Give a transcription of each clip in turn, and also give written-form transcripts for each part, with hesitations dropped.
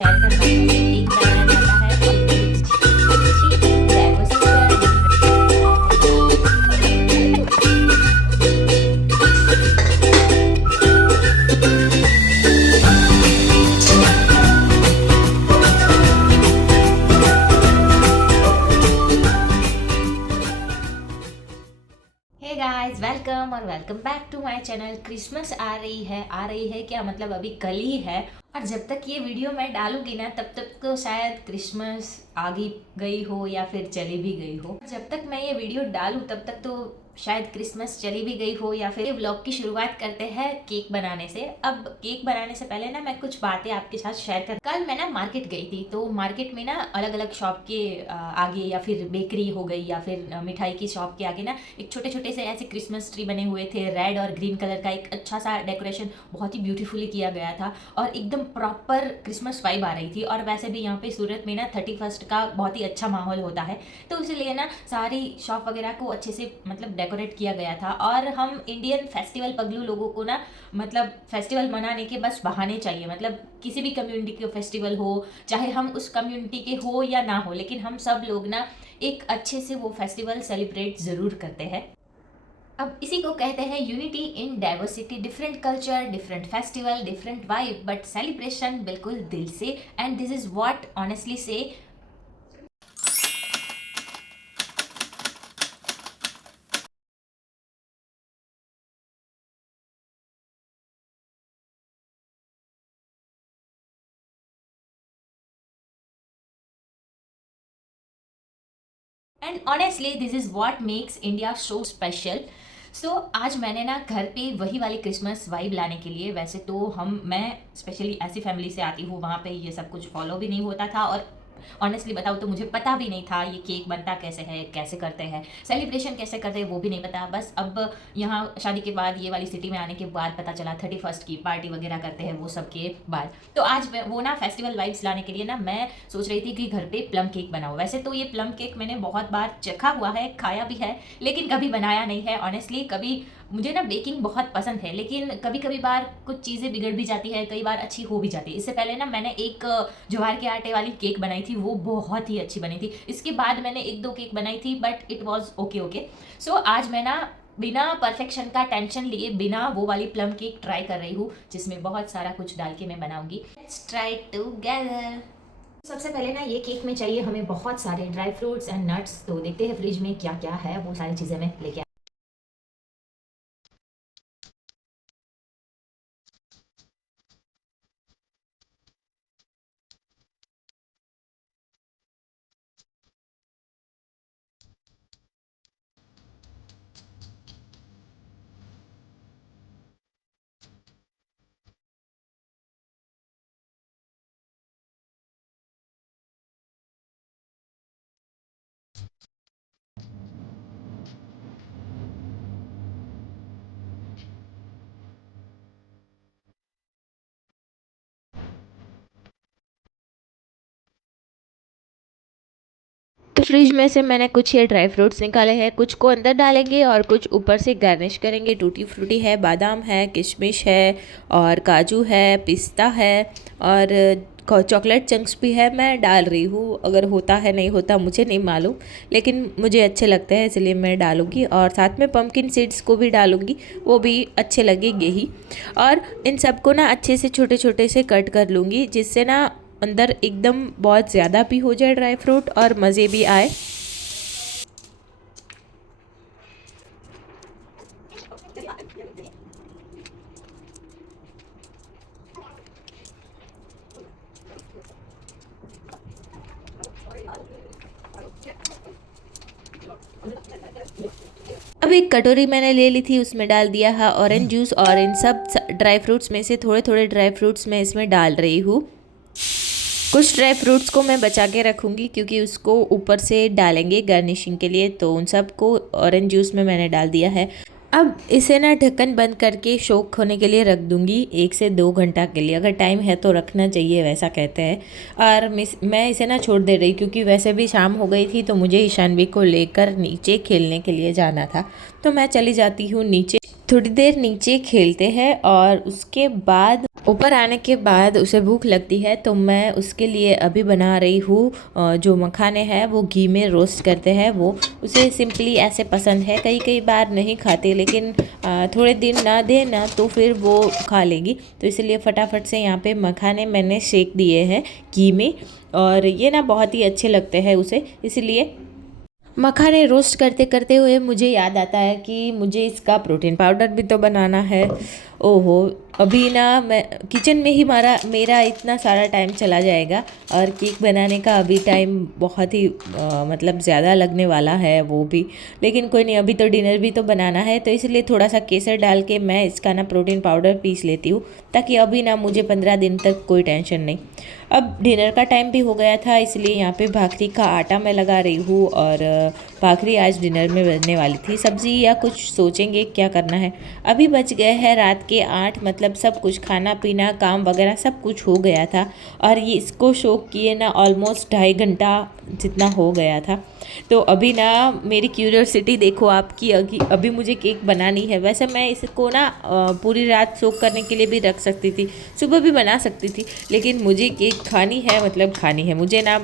Share करना चाहूँगी। Cake बनाया जाता है और अच्छी डाइवर्सिटी हे गाइस, वेलकम और welcome back to my channel. Christmas आ रही है क्या मतलब अभी कल ही है। और जब तक ये वीडियो मैं डालूंगी ना तब तक तो शायद क्रिसमस आ गई हो या फिर चली भी गई हो। जब तक मैं ये वीडियो डालूं तब तक तो शायद क्रिसमस चली भी गई हो या फिर। ये व्लॉग की शुरुआत करते हैं केक बनाने से। अब केक बनाने से पहले ना मैं कुछ बातें आपके साथ शेयर कर। कल मैं ना मार्केट गई थी, तो मार्केट में ना अलग अलग शॉप के आगे या फिर बेकरी हो गई या फिर मिठाई की शॉप के आगे ना एक छोटे छोटे से ऐसे क्रिसमस ट्री बने हुए थे। रेड और ग्रीन कलर का एक अच्छा सा डेकोरेशन बहुत ही ब्यूटीफुली किया गया था और एकदम प्रॉपर क्रिसमस वाइब आ रही थी। और वैसे भी यहाँ पे सूरत में ना 31st का बहुत ही अच्छा माहौल होता है, तो इसलिए ना सारी शॉप वगैरह को अच्छे से मतलब डेकोरेट किया गया था। और हम इंडियन फेस्टिवल पगलू लोगों को ना मतलब फेस्टिवल मनाने के बस बहाने चाहिए। मतलब किसी भी कम्युनिटी के फेस्टिवल हो, चाहे हम उस कम्युनिटी के हो या ना हो, लेकिन हम सब लोग ना एक अच्छे से वो फेस्टिवल सेलिब्रेट ज़रूर करते हैं। अब इसी को कहते हैं unity in diversity. Different culture, different festival, different vibe, but celebration बिल्कुल दिल से। And this is what honestly say and honestly this is what makes India so special. So आज मैंने ना घर पे वही वाली क्रिसमस वाइब लाने के लिए, वैसे तो मैं स्पेशली ऐसी फैमिली से आती हूँ वहाँ पे ये सब कुछ फॉलो भी नहीं होता था। और ऑनेस्टली बताऊँ तो मुझे पता भी नहीं था ये केक बनता कैसे है, कैसे करते हैं, सेलिब्रेशन कैसे करते हैं वो भी नहीं पता। बस अब यहाँ शादी के बाद ये वाली सिटी में आने के बाद पता चला 31st की पार्टी वगैरह करते हैं वो सब के बाद। तो आज वो ना फेस्टिवल वाइब्स लाने के लिए ना मैं सोच रही थी कि घर पे प्लम केक बनाओ। वैसे तो ये प्लम केक मैंने बहुत बार चखा हुआ है, खाया भी है, लेकिन कभी बनाया नहीं है ऑनेस्टली। कभी मुझे ना बेकिंग बहुत पसंद है, लेकिन कभी कभी बार कुछ चीज़ें बिगड़ भी जाती है, कई बार अच्छी हो भी जाती है। इससे पहले ना मैंने एक ज्वार के आटे वाली केक बनाई थी, वो बहुत ही अच्छी बनी थी। इसके बाद मैंने एक दो केक बनाई थी but it was okay okay. So आज मैं ना बिना परफेक्शन का टेंशन लिए बिना वो वाली प्लम केक ट्राई कर रही हूँ, जिसमें बहुत सारा कुछ डाल के मैं बनाऊंगी। Let's try together. सबसे पहले ना ये केक में चाहिए हमें बहुत सारे ड्राई फ्रूट्स एंड नट्स। तो देखते हैं फ्रिज में क्या क्या है, वो सारी चीज़ें मैं लेके। तो फ्रिज में से मैंने कुछ ये ड्राई फ्रूट्स निकाले हैं, कुछ को अंदर डालेंगे और कुछ ऊपर से गार्निश करेंगे। टूटी फ्रूटी है, बादाम है, किशमिश है और काजू है, पिस्ता है और चॉकलेट चंक्स भी है। मैं डाल रही हूँ, अगर होता है नहीं होता मुझे नहीं मालूम, लेकिन मुझे अच्छे लगते हैं इसलिए मैं डालूँगी। और साथ में पम्पकिन सीड्स को भी डालूँगी, वो भी अच्छे लगेंगे ही। और इन सबको ना अच्छे से छोटे छोटे से कट कर लूँगी, जिससे ना अंदर एकदम बहुत ज़्यादा भी हो जाए ड्राई फ्रूट और मज़े भी आए। अब एक कटोरी मैंने ले ली थी, उसमें डाल दिया है ऑरेंज जूस और इन सब ड्राई फ्रूट्स में से थोड़े थोड़े ड्राई फ्रूट्स मैं इसमें डाल रही हूँ। कुछ ड्राई फ्रूट्स को मैं बचा के रखूँगी क्योंकि उसको ऊपर से डालेंगे गार्निशिंग के लिए, तो उन सब को ऑरेंज जूस में मैंने डाल दिया है। अब इसे ना ढक्कन बंद करके सोक होने के लिए रख दूँगी 1 से 2 घंटा के लिए। अगर टाइम है तो रखना चाहिए, वैसा कहते हैं। और मैं इसे ना छोड़ दे रही क्योंकि वैसे भी शाम हो गई थी, तो मुझे ईशानवी को लेकर नीचे खेलने के लिए जाना था, तो मैं चली जाती हूँ नीचे। थोड़ी देर नीचे खेलते हैं और उसके बाद ऊपर आने के बाद उसे भूख लगती है, तो मैं उसके लिए अभी बना रही हूँ जो मखाने हैं वो घी में रोस्ट करते हैं। वो उसे सिंपली ऐसे पसंद है, कई कई बार नहीं खाते, लेकिन थोड़े दिन ना दे ना तो फिर वो खा लेगी। तो इसलिए फटाफट से यहाँ पे मखाने मैंने सेक दिए हैं घी में, और ये ना बहुत ही अच्छे लगते हैं उसे। इसलिए मखाने रोस्ट करते करते हुए मुझे याद आता है कि मुझे इसका प्रोटीन पाउडर भी तो बनाना है। ओहो, अभी ना मैं किचन में ही मेरा इतना सारा टाइम चला जाएगा, और केक बनाने का अभी टाइम बहुत ही मतलब ज़्यादा लगने वाला है वो भी। लेकिन कोई नहीं, अभी तो डिनर भी तो बनाना है, तो इसलिए थोड़ा सा केसर डाल के मैं इसका ना प्रोटीन पाउडर पीस लेती हूँ, ताकि अभी ना मुझे 15 दिन तक कोई टेंशन नहीं। अब डिनर का टाइम भी हो गया था, इसलिए यहाँ पे भाखरी का आटा मैं लगा रही हूँ, और भाखरी आज डिनर में बनने वाली थी। सब्ज़ी या कुछ सोचेंगे क्या करना है। अभी बच गए हैं रात के 8, मतलब सब कुछ खाना पीना काम वगैरह सब कुछ हो गया था, और ये इसको शौक किए ना ऑलमोस्ट 2.5 घंटा जितना हो गया था। तो अभी ना मेरी क्यूरियोसिटी देखो आपकी, अभी मुझे केक बनानी है। वैसे मैं इसको ना पूरी रात सोक करने के लिए भी रख सकती थी, सुबह भी बना सकती थी, लेकिन मुझे केक खानी है, मतलब खानी है। मुझे ना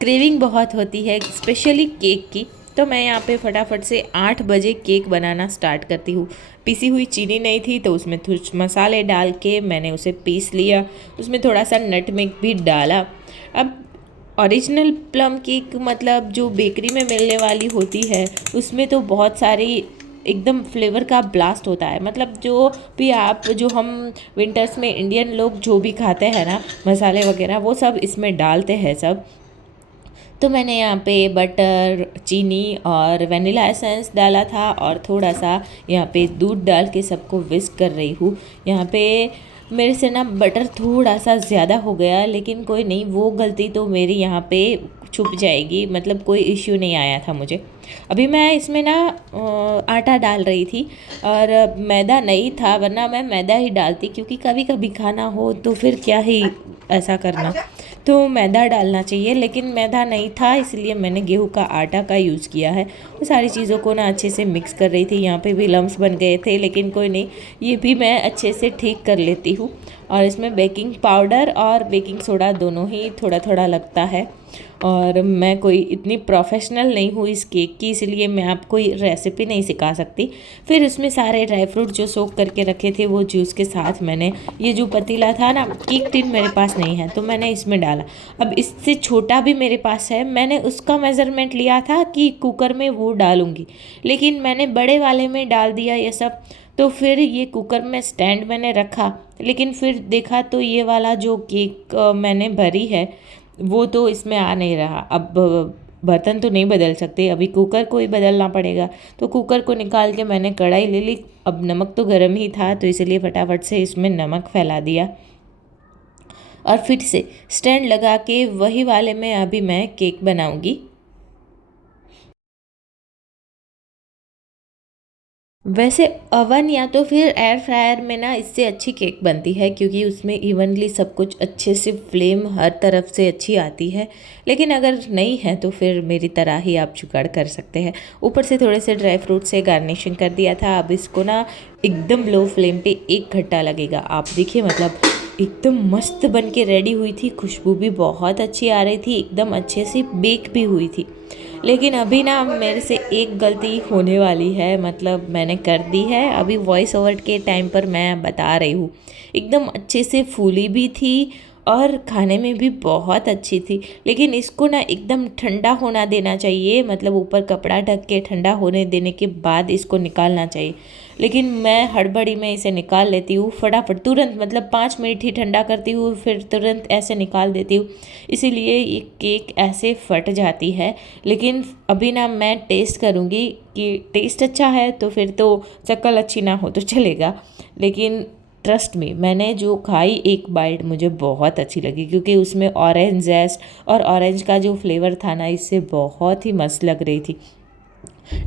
क्रेविंग बहुत होती है स्पेशली केक की। तो मैं यहाँ पे फटाफट से 8 बजे केक बनाना स्टार्ट करती हूँ। पीसी हुई चीनी नहीं थी, तो उसमें कुछ मसाले डाल के मैंने उसे पीस लिया, उसमें थोड़ा सा नटमेग भी डाला। अब ओरिजिनल प्लम केक मतलब जो बेकरी में मिलने वाली होती है, उसमें तो बहुत सारी एकदम फ्लेवर का ब्लास्ट होता है। मतलब जो भी आप जो हम विंटर्स में इंडियन लोग जो भी खाते हैं ना मसाले वगैरह, वो सब इसमें डालते हैं सब। तो मैंने यहाँ पे बटर, चीनी और वनीला एसेंस डाला था, और थोड़ा सा यहाँ पे दूध डाल के सबको विस्क कर रही हूँ। यहाँ पे मेरे से ना बटर थोड़ा सा ज़्यादा हो गया, लेकिन कोई नहीं, वो गलती तो मेरी यहाँ पे छुप जाएगी, मतलब कोई इश्यू नहीं आया था मुझे। अभी मैं इसमें ना आटा डाल रही थी, और मैदा नहीं था, वरना मैं मैदा ही डालती, क्योंकि कभी कभी खाना हो तो फिर क्या ही ऐसा करना, तो मैदा डालना चाहिए। लेकिन मैदा नहीं था, इसलिए मैंने गेहूं का आटा का यूज़ किया है। तो सारी चीज़ों को ना अच्छे से मिक्स कर रही थी। यहाँ पे भी लम्स बन गए थे, लेकिन कोई नहीं, ये भी मैं अच्छे से ठीक कर लेती हूँ। और इसमें बेकिंग पाउडर और बेकिंग सोडा दोनों ही थोड़ा थोड़ा लगता है, और मैं कोई इतनी प्रोफेशनल नहीं हूँ इस केक की, इसलिए मैं आपको रेसिपी नहीं सिखा सकती। फिर उसमें सारे ड्राई फ्रूट जो सोक करके रखे थे वो जूस के साथ मैंने, ये जो पतीला था ना, केक टिन मेरे पास नहीं है तो मैंने इसमें डाला। अब इससे छोटा भी मेरे पास है, मैंने उसका मेज़रमेंट लिया था कि कुकर में वो डालूँगी, लेकिन मैंने बड़े वाले में डाल दिया ये सब। तो फिर ये कुकर में स्टैंड मैंने रखा, लेकिन फिर देखा तो ये वाला जो केक मैंने भरी है वो तो इसमें आ नहीं रहा। अब बर्तन तो नहीं बदल सकते, अभी कुकर को ही बदलना पड़ेगा। तो कुकर को निकाल के मैंने कढ़ाई ले ली। अब नमक तो गर्म ही था, तो इसलिए फटाफट से इसमें नमक फैला दिया, और फिर से स्टैंड लगा के वही वाले में अभी मैं केक बनाऊंगी। वैसे ओवन या तो फिर एयर फ्रायर में ना इससे अच्छी केक बनती है, क्योंकि उसमें इवनली सब कुछ अच्छे से फ्लेम हर तरफ से अच्छी आती है। लेकिन अगर नहीं है तो फिर मेरी तरह ही आप जुगाड़ कर सकते हैं। ऊपर से थोड़े से ड्राई फ्रूट से गार्निशिंग कर दिया था। अब इसको ना एकदम लो फ्लेम पे 1 घंटा लगेगा। आप देखिए, मतलब एकदम मस्त बन के रेडी हुई थी, खुशबू भी बहुत अच्छी आ रही थी, एकदम अच्छे से बेक भी हुई थी। लेकिन अभी ना मेरे से एक गलती होने वाली है, मतलब मैंने कर दी है। अभी वॉइस ओवर के टाइम पर मैं बता रही हूँ, एकदम अच्छे से फूली भी थी और खाने में भी बहुत अच्छी थी। लेकिन इसको ना एकदम ठंडा होना देना चाहिए, मतलब ऊपर कपड़ा ढक के ठंडा होने देने के बाद इसको निकालना चाहिए। लेकिन मैं हड़बड़ी में इसे निकाल लेती हूँ फटाफट, तुरंत, मतलब 5 मिनट ही ठंडा करती हूँ, फिर तुरंत ऐसे निकाल देती हूँ, इसीलिए ये केक ऐसे फट जाती है। लेकिन अभी ना मैं टेस्ट करूँगी कि टेस्ट अच्छा है तो फिर तो शक्ल अच्छी ना हो तो चलेगा। लेकिन ट्रस्ट में, मैंने जो खाई एक बाइट मुझे बहुत अच्छी लगी, क्योंकि उसमें ऑरेंज जेस्ट और ऑरेंज का जो फ्लेवर था ना, इससे बहुत ही मस्त लग रही थी।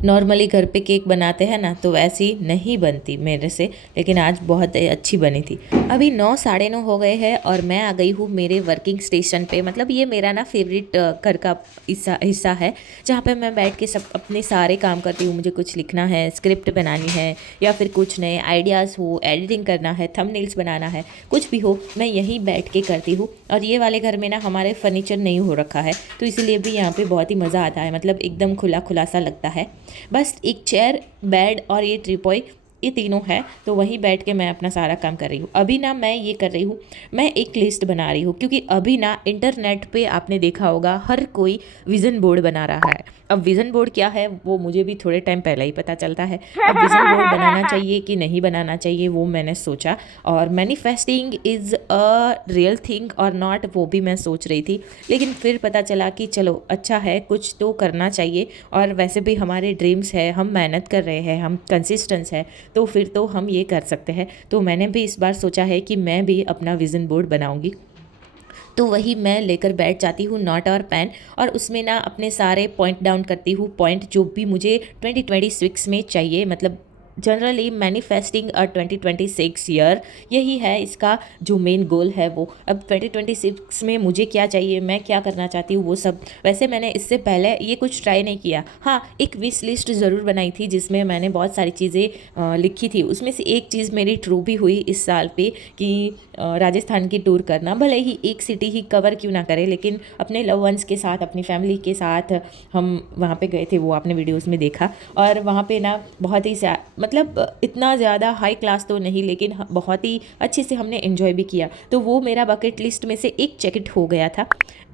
नॉर्मली घर पे केक बनाते हैं ना तो वैसी नहीं बनती मेरे से, लेकिन आज बहुत अच्छी बनी थी। अभी 9 साढ़े 9 हो गए हैं और मैं आ गई हूँ मेरे वर्किंग स्टेशन पे। मतलब ये मेरा ना फेवरेट घर का हिस्सा है, जहाँ पे मैं बैठ के सब अपने सारे काम करती हूँ। मुझे कुछ लिखना है, स्क्रिप्ट बनानी है, या फिर कुछ नए आइडियाज़ हो, एडिटिंग करना है, थंबनेल्स बनाना है, कुछ भी हो मैं यहीं बैठ के करती हूँ। और ये वाले घर में ना हमारे फर्नीचर नहीं हो रखा है, तो इसीलिए भी यहाँ पे बहुत ही मज़ा आता है। मतलब एकदम खुला खुला सा लगता है। बस एक चेयर, बेड और ये ट्रिपॉय, ये तीनों है, तो वहीं बैठ के मैं अपना सारा काम कर रही हूँ। अभी ना मैं ये कर रही हूँ, मैं एक लिस्ट बना रही हूँ, क्योंकि अभी ना इंटरनेट पे आपने देखा होगा हर कोई विज़न बोर्ड बना रहा है। अब विज़न बोर्ड क्या है वो मुझे भी थोड़े टाइम पहले ही पता चलता है। अब विज़न बोर्ड बनाना चाहिए कि नहीं बनाना चाहिए वो मैंने सोचा, और manifesting is a real thing और नॉट, वो भी मैं सोच रही थी। लेकिन फिर पता चला कि चलो अच्छा है, कुछ तो करना चाहिए। और वैसे भी हमारे ड्रीम्स है, हम मेहनत कर रहे हैं, हम कंसिस्टेंस है, तो फिर तो हम ये कर सकते हैं। तो मैंने भी इस बार सोचा है कि मैं भी अपना विज़न बोर्ड बनाऊंगी। तो वही मैं लेकर बैठ जाती हूँ नोट और पेन, और उसमें ना अपने सारे पॉइंट डाउन करती हूँ, पॉइंट जो भी मुझे 2026 में चाहिए। मतलब जनरली मैनिफेस्टिंग अ 2026 ईयर, यही है इसका जो मेन गोल है वो। अब 2026 में मुझे क्या चाहिए, मैं क्या करना चाहती हूँ, वो सब। वैसे मैंने इससे पहले ये कुछ ट्राई नहीं किया। हाँ, एक विश लिस्ट ज़रूर बनाई थी जिसमें मैंने बहुत सारी चीज़ें लिखी थी। उसमें से एक चीज़ मेरी ट्रू भी हुई इस साल पे, कि राजस्थान की टूर करना। भले ही एक सिटी ही कवर क्यों ना करे, लेकिन अपने लव वंस के साथ, अपनी फैमिली के साथ हम वहाँ पे गए थे, वो आपने वीडियोज़ में देखा। और वहाँ पे ना बहुत ही मतलब इतना ज़्यादा हाई क्लास तो नहीं, लेकिन बहुत ही अच्छे से हमने एंजॉय भी किया। तो वो मेरा बकेट लिस्ट में से एक चेक हो गया था।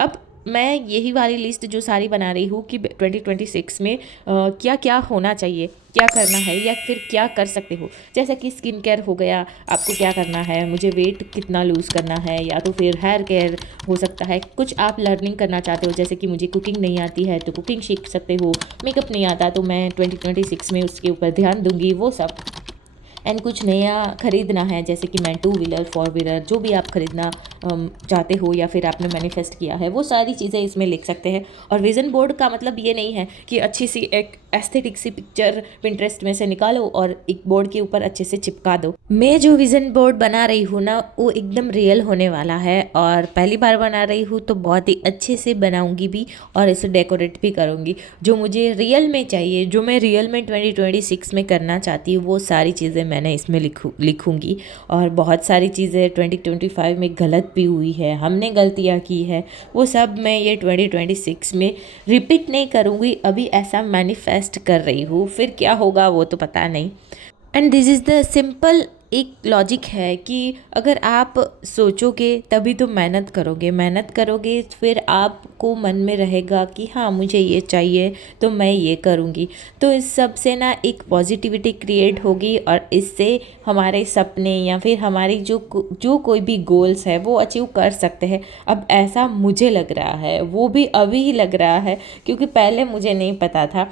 अब मैं यही वाली लिस्ट जो सारी बना रही हूँ कि 2026 में क्या क्या होना चाहिए, क्या करना है, या फिर क्या कर सकते हो। जैसे कि स्किन केयर हो गया, आपको क्या करना है, मुझे वेट कितना लूज़ करना है, या तो फिर हेयर केयर हो सकता है। कुछ आप लर्निंग करना चाहते हो, जैसे कि मुझे कुकिंग नहीं आती है तो कुकिंग सीख सकते हो, मेकअप नहीं आता तो मैं 2026 में उसके ऊपर ध्यान दूंगी, वो सब। एंड कुछ नया ख़रीदना है, जैसे कि मैं 2 व्हीलर 4 व्हीलर जो भी आप ख़रीदना चाहते हो, या फिर आपने मैनिफेस्ट किया है, वो सारी चीज़ें इसमें लिख सकते हैं। और विज़न बोर्ड का मतलब ये नहीं है कि अच्छी सी एक एस्थेटिक सी पिक्चर पिंटरेस्ट में से निकालो और एक बोर्ड के ऊपर अच्छे से चिपका दो। मैं जो विज़न बोर्ड बना रही हूँ ना, वो एकदम रियल होने वाला है, और पहली बार बना रही हूँ तो बहुत ही अच्छे से बनाऊँगी भी, और इसे डेकोरेट भी करूँगी। जो मुझे रियल में चाहिए, जो मैं रियल में 2026 में करना चाहती हूँ, वो सारी चीज़ें मैंने इसमें लिखूँगी। और बहुत सारी चीज़ें 2025 में गलत भी हुई है, हमने गलतियाँ की है, वो सब मैं ये 2026 में रिपीट नहीं करूँगी। अभी ऐसा मैनिफेस्ट कर रही हूँ, फिर क्या होगा वो तो पता नहीं। And this is the simple एक लॉजिक है कि अगर आप सोचोगे तभी तो मेहनत करोगे, मेहनत करोगे फिर आपको मन में रहेगा कि हाँ मुझे ये चाहिए तो मैं ये करूँगी। तो इस सब से ना एक पॉजिटिविटी क्रिएट होगी, और इससे हमारे सपने या फिर हमारी जो कोई भी गोल्स है वो अचीव कर सकते हैं। अब ऐसा मुझे लग रहा है, वो भी अभी ही लग रहा है, क्योंकि पहले मुझे नहीं पता था।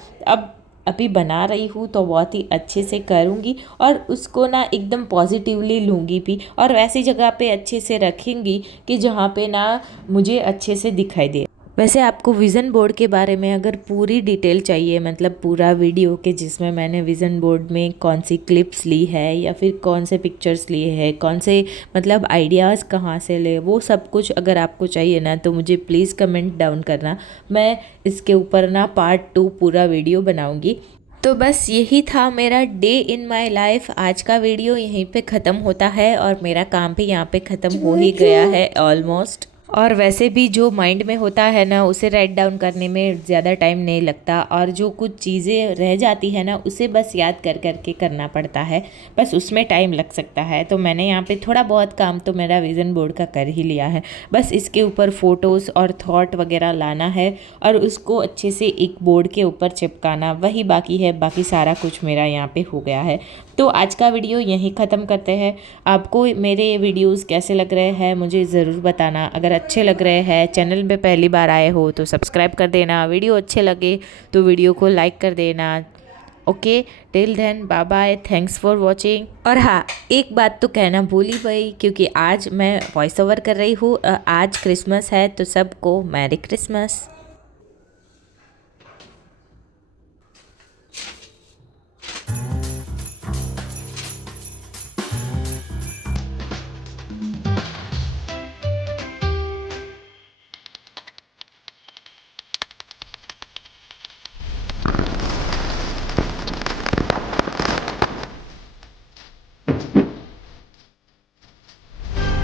अभी बना रही हूँ तो बहुत ही अच्छे से करूँगी, और उसको ना एकदम पॉजिटिवली लूँगी भी, और वैसी जगह पे अच्छे से रखेंगी कि जहाँ पे ना मुझे अच्छे से दिखाई दे। वैसे आपको विज़न बोर्ड के बारे में अगर पूरी डिटेल चाहिए, मतलब पूरा वीडियो के जिसमें मैंने विज़न बोर्ड में कौन सी क्लिप्स ली है, या फिर कौन से पिक्चर्स लिए हैं, कौन से मतलब आइडियाज़ कहाँ से ले, वो सब कुछ अगर आपको चाहिए ना, तो मुझे प्लीज़ कमेंट डाउन करना। मैं इसके ऊपर ना पार्ट 2 पूरा वीडियो बनाऊँगी। तो बस यही था मेरा डे इन माय लाइफ। आज का वीडियो यहीं पे ख़त्म होता है, और मेरा काम भी यहाँ पे ख़त्म हो ही गया है ऑलमोस्ट। और वैसे भी जो माइंड में होता है ना, उसे राइट डाउन करने में ज़्यादा टाइम नहीं लगता, और जो कुछ चीज़ें रह जाती है ना, उसे बस याद कर करके करना पड़ता है, बस उसमें टाइम लग सकता है। तो मैंने यहाँ पे थोड़ा बहुत काम तो मेरा विज़न बोर्ड का कर ही लिया है, बस इसके ऊपर फ़ोटोज़ और थॉट वगैरह लाना है, और उसको अच्छे से एक बोर्ड के ऊपर चिपकाना, वही बाकी है। बाकी सारा कुछ मेरा यहाँ पे हो गया है। तो आज का वीडियो यहीं ख़त्म करते हैं। आपको मेरे वीडियोज़ कैसे लग रहे हैं मुझे ज़रूर बताना। अगर अच्छे लग रहे हैं, चैनल में पहली बार आए हो तो सब्सक्राइब कर देना, वीडियो अच्छे लगे तो वीडियो को लाइक कर देना। Okay, till then bye bye, thanks for watching. और हाँ, एक बात तो कहना भूल ही गई, क्योंकि आज मैं वॉइस ओवर कर रही हूँ। आज क्रिसमस है, तो सबको मैरी क्रिसमस।